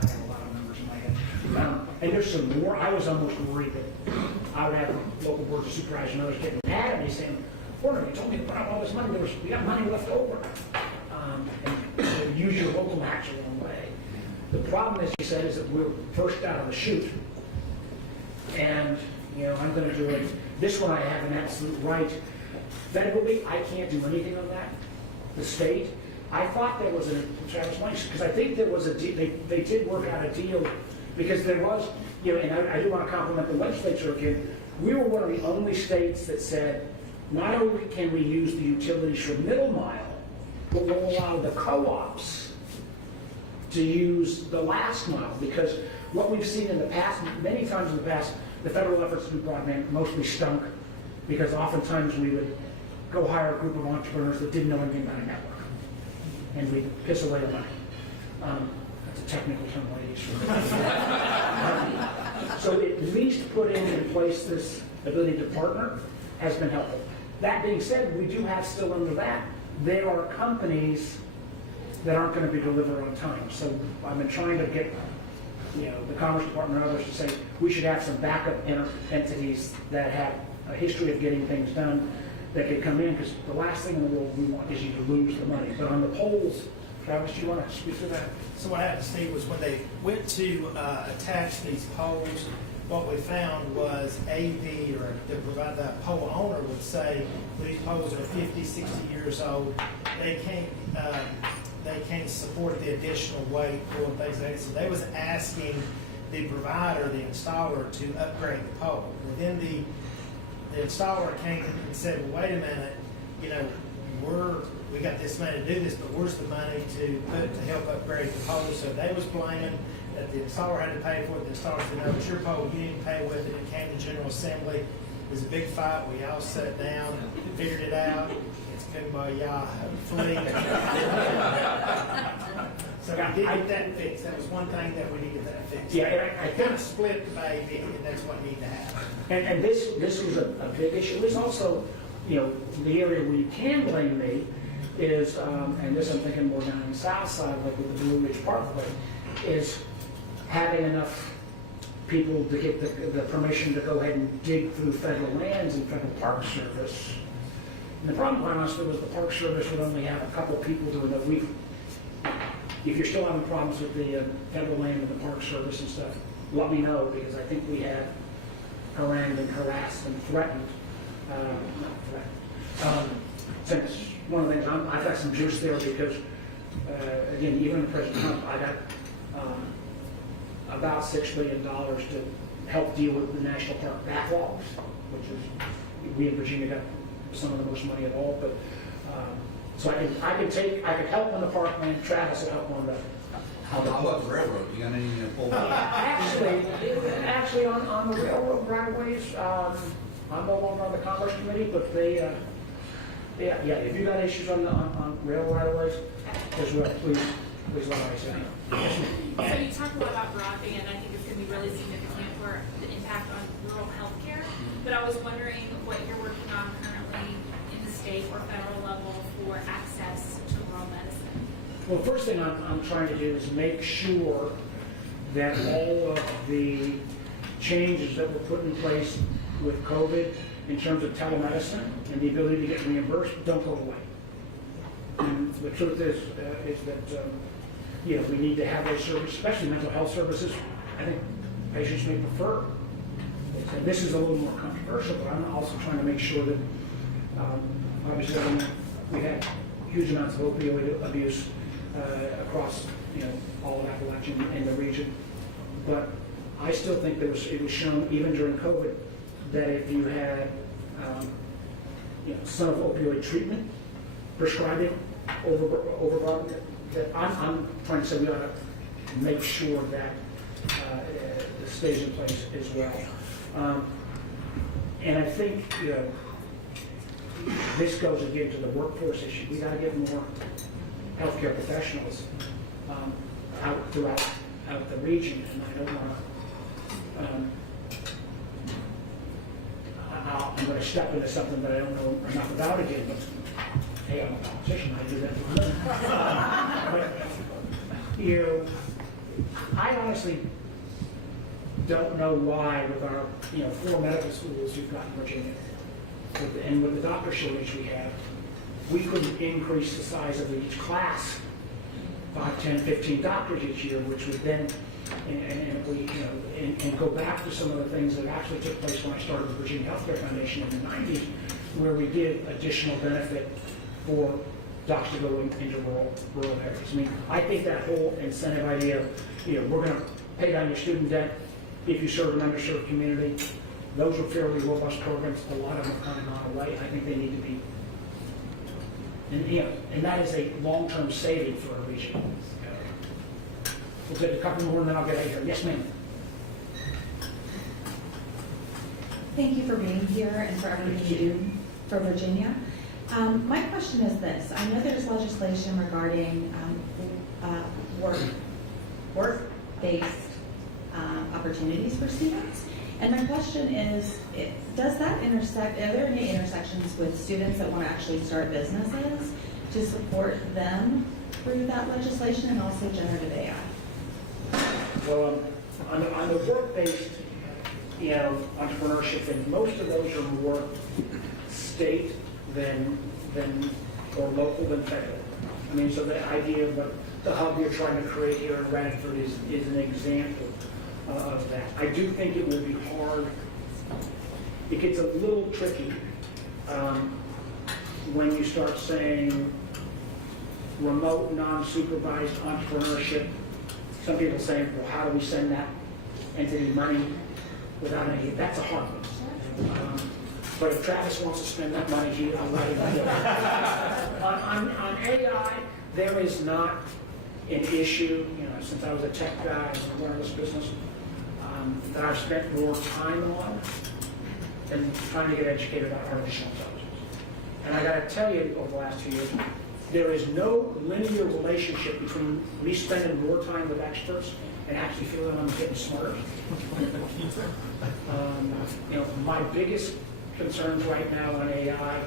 I have a lot of numbers in my head. And there's some more. I was almost worried that I would have local boards of supervisors and others getting mad at me saying, "Porter, you told me to put out all this money. We got money left over." And use your local match along the way. The problem, as you said, is that we're first out of the chute. And I'm going to do it. This one I have an absolute right. Federally, I can't do anything on that. The state, I thought there was because I think there was a deal, they did work out a deal, because there was, and I do want to compliment the legislature again. We were one of the only states that said, not only can we use the utilities for middle mile, but we'll allow the co-ops to use the last mile, because what we've seen in the past, many times in the past, the federal efforts to do broadband mostly stunk, because oftentimes we would go hire a group of entrepreneurs that didn't know anything about a network, and we'd piss away the money. That's a technical term, ladies. So at least putting in place this ability to partner has been helpful. That being said, we do have still under that, there are companies that aren't going to be delivered on time. So I've been trying to get the Commerce Department and others to say we should have some backup entities that have a history of getting things done that could come in, because the last thing in the world we want is you to lose the money. But on the polls, Travis, do you want to speak to that? So what happened, Steve, was when they went to attach these poles, what we found was AV, or the provider, that pole owner would say, these poles are 50, 60 years old. They can't support the additional weight, or things like that. So they was asking the provider, the installer, to upgrade the pole. Within the the installer came and said, well, wait a minute, you know, we got this money to do this, but where's the money to put to help upgrade the pole? So they was blaming that the installer had to pay for it. The installer said, no, it's your pole, you didn't pay with it. It came to General Assembly. It was a big fight. We all sat down and figured it out. It's kumbaya, hopefully. So we did get that fixed. That was one thing that we needed that fixed. Yeah, and I kind of split the baby, and that's what needed to happen. And this was a big issue. There's also, you know, the area where you can blame me is, and this I'm thinking more down on the south side, like with the Blue Ridge Parkway, is having enough people to get the permission to go ahead and dig through federal lands and federal park service. And the problem, quite honestly, was the Park Service would only have a couple of people doing it. If you're still having problems with the federal land and the Park Service and stuff, let me know, because I think we have harangued and harassed and threatened, since one of the things, I've got some juice there because, again, even in President Trump, I got about $6 billion to help deal with the national park backlogs, which is, we in Virginia got some of the most money of all, but, so I could help on the parkland, Travis will help on the. How about the railroad? You got any pull back? Actually, on the railroad right of ways, I'm no longer on the Commerce Committee, but they, yeah, if you got issues on railroad right of ways, as well, please let me know. So you talked a lot about broadband. I think it's going to be really significant for the impact on rural healthcare. But I was wondering what you're working on currently in the state or federal level for access to rural medicine. Well, the first thing I'm trying to do is make sure that all of the changes that were put in place with COVID in terms of telemedicine and the ability to get reimbursed don't go away. And the truth is that you know, we need to have those services, especially mental health services. I think patients may prefer. And this is a little more controversial, but I'm also trying to make sure that obviously we've had huge amounts of opioid abuse across, you know, all of Appalachian and the region. But I still think it was shown even during COVID that if you had you know, some opioid treatment prescribing over that I'm trying to say we ought to make sure that it stays in place as well. And I think, you know, this goes again to the workforce issue. We got to get more healthcare professionals out throughout the region, and I don't want to. I'm going to step into something that I don't know enough about again, but hey, I'm a politician, I do that for a living. But, you know, I honestly don't know why with our, you know, 4 medical schools we've got in Virginia, and with the doctor shortage we have, we couldn't increase the size of each class 5, 10, 15 doctors each year, which would then, and we, you know, and go back to some of the things that actually took place when I started the Virginia Healthcare Foundation in the 90s, where we did additional benefit for docs to go into rural areas. I mean, I think that whole incentive idea, you know, we're going to pay down your student debt if you serve an underserved community. Those were fairly robust programs. A lot of them have kind of gone away. I think they need to be, and you know, and that is a long-term saving for a region. We'll take a couple more and then I'll get out of here. Yes, ma'am. Thank you for being here and for everything you do for Virginia. My question is this. I know there's legislation regarding work-based opportunities for students. And my question is, does that intersect, are there any intersections with students that want to actually start businesses to support them through that legislation and also generative AI? Well, on the work-based, you know, entrepreneurship, and most of those are more state than or local than federal. I mean, so the idea of the hub you're trying to create here in Radford is an example of that. I do think it will be hard. It gets a little tricky when you start saying remote, non-supervised entrepreneurship. Some people saying, well, how do we send that entity money without any? That's a hard one. But if Travis wants to spend that money, I'll let him do it. On AI, there is not an issue, since I was a tech guy in the wireless business, that I've spent more time on than trying to get educated about artificial intelligence. And I gotta tell you, over the last 2 years, there is no linear relationship between me spending more time with experts and actually feeling I'm getting smarter. My biggest concerns right now on AI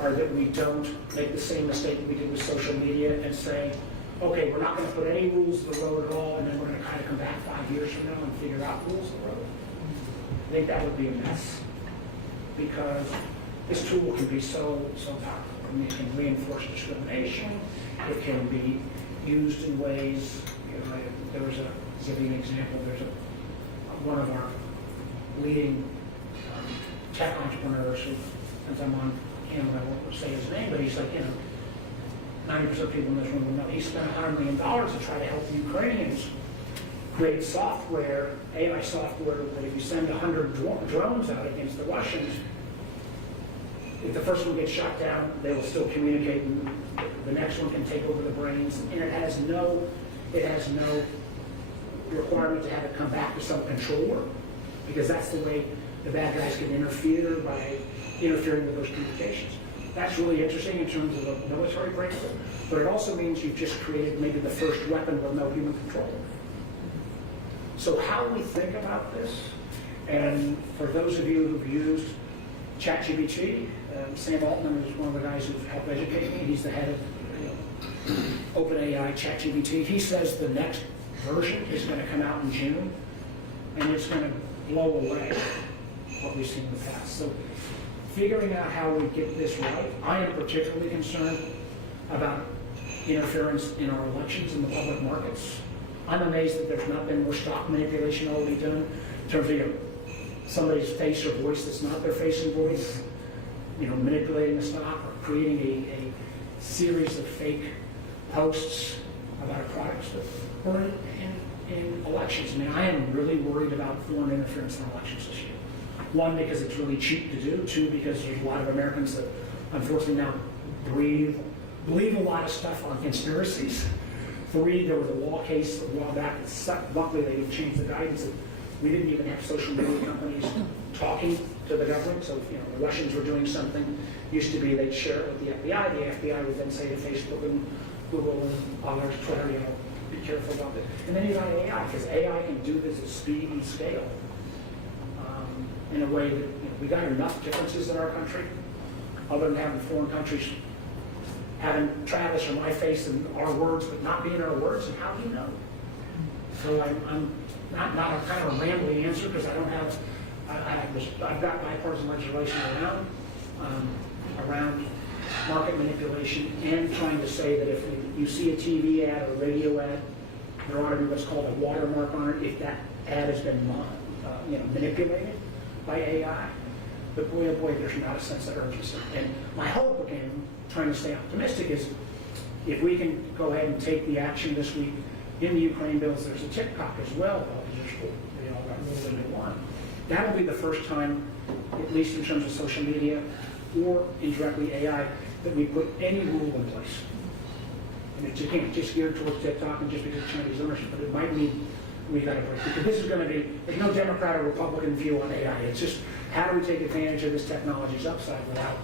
are that we don't make the same mistake that we did with social media and say, okay, we're not going to put any rules of the road at all, and then we're going to kind of come back 5 years from now and figure out rules of the road. I think that would be a mess, because this tool can be so powerful. I mean, it can reinforce discrimination. It can be used in ways. To give you an example, there's one of our leading tech entrepreneurs who, since I'm on camera, I won't say his name, but he's like, 90% of people in this room will know he spent $100 million to try to help the Ukrainians create software, AI software, that if you send 100 drones out against the Russians, if the first one gets shot down, they will still communicate, and the next one can take over the brains, and it has no requirement to have it come back to some controller, because that's the way the bad guys can interfere, by interfering with those communications. That's really interesting in terms of a military breakthrough, but it also means you've just created maybe the first weapon with no human control. So how we think about this, and for those of you who've used ChatGPT, Sam Altman is one of the guys who've helped educate me. He's the head of OpenAI ChatGPT. He says the next version is going to come out in June, and it's going to blow away what we've seen in the past. So figuring out how we get this right, I am particularly concerned about interference in our elections in the public markets. I'm amazed that there's not been more stock manipulation already done in terms of somebody's face or voice that's not their face and voice, manipulating the stock or creating a series of fake posts about products that were in elections. I mean, I am really worried about foreign interference in elections this year. One, because it's really cheap to do. Two, because there's a lot of Americans that unfortunately now believe a lot of stuff on conspiracies. Three, there was a law case a while back that luckily they changed the guidance. We didn't even have social media companies talking to the government. So if the Russians were doing something, used to be they'd share it with the FBI. The FBI would then say to Facebook and Google and others, Twitter, be careful about it. And then you got AI, because AI can do this at speed and scale in a way that we got enough differences in our country, other than having foreign countries having Travis or my face and our words, but not being our words. And how do you know? So I'm not a kind of a rambling answer, because I don't have. I've got bipartisan legislation around market manipulation, and trying to say that if you see a TV ad or a radio ad, there ought to be what's called a watermark on it if that ad has been manipulated by AI. But boy, oh boy, there's not a sense of urgency. And my hope, again, trying to stay optimistic, is if we can go ahead and take the action this week in the Ukraine bills. There's a TikTok as well, they all got rolled into one. That'll be the first time, at least in terms of social media or indirectly AI, that we put any rule in place. And it's again just geared towards TikTok and just because of Chinese ownership, but it might mean we got to break, because this is going to be, there's no Democrat or Republican view on AI. It's just how do we take advantage of this technology's upside without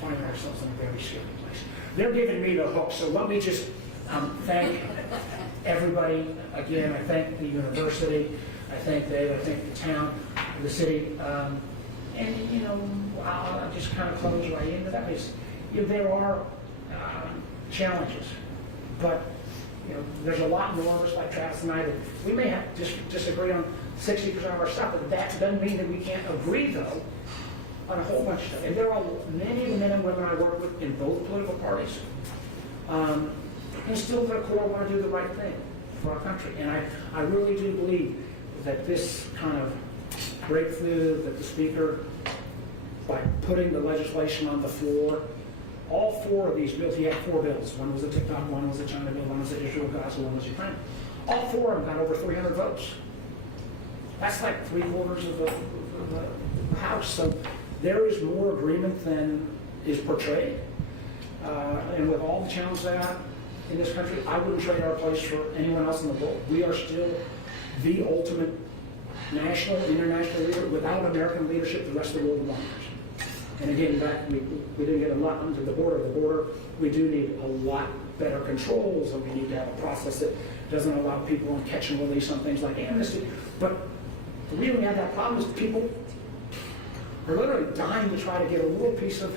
finding ourselves in a very scary place. They're giving me the hook, so let me just thank everybody again. I thank the university, I thank Dave, I thank the town, the city, and I'll just kind of close right into that. There are challenges, but there's a lot more of us like Travis and I that we may have disagree on 60% of our stuff, but that doesn't mean that we can't agree, though, on a whole bunch of stuff. And there are many of the men and women I work with in both political parties, and still to the core want to do the right thing for our country. And I really do believe that this kind of breakthrough that the Speaker, by putting the legislation on the floor, all four of these bills, he had four bills. One was a TikTok, one was a China bill, one was the issue of Gaza, one was Ukraine. All four of them got over 300 votes. That's like 3/4 of the House. So there is more agreement than is portrayed. And with all the challenges that are in this country, I wouldn't trade our place for anyone else in the world. We are still the ultimate national, international leader. Without American leadership, the rest of the world wanders. And again, back, we didn't get a lot under the border. The border, we do need a lot better controls, and we need to have a process that doesn't allow people on catch and release on things like amnesty. But the reason we have that problem is people are literally dying to try to get a little piece of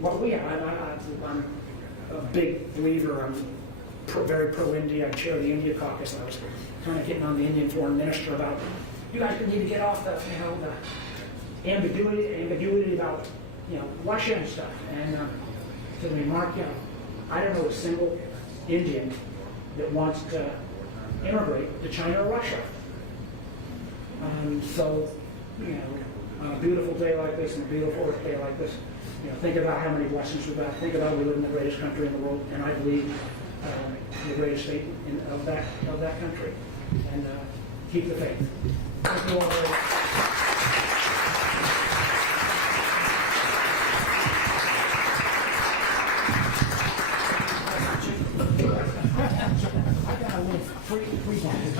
what we have. I'm a big believer. I'm very pro-India. I chair the India caucus. I was kind of getting on the Indian foreign minister about, you guys need to get off the, the ambiguity about, Russia and stuff. And to the remark, I don't know a single Indian that wants to immigrate to China or Russia. So, on a beautiful day like this and a beautiful Earth Day like this, think about how many blessings we've got. Think about we live in the greatest country in the world, and I believe the greatest state of that country. And keep the faith. Thank you all very much. I got a little free time.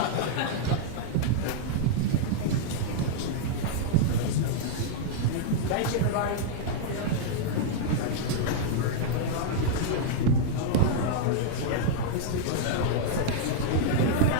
Thanks, everybody.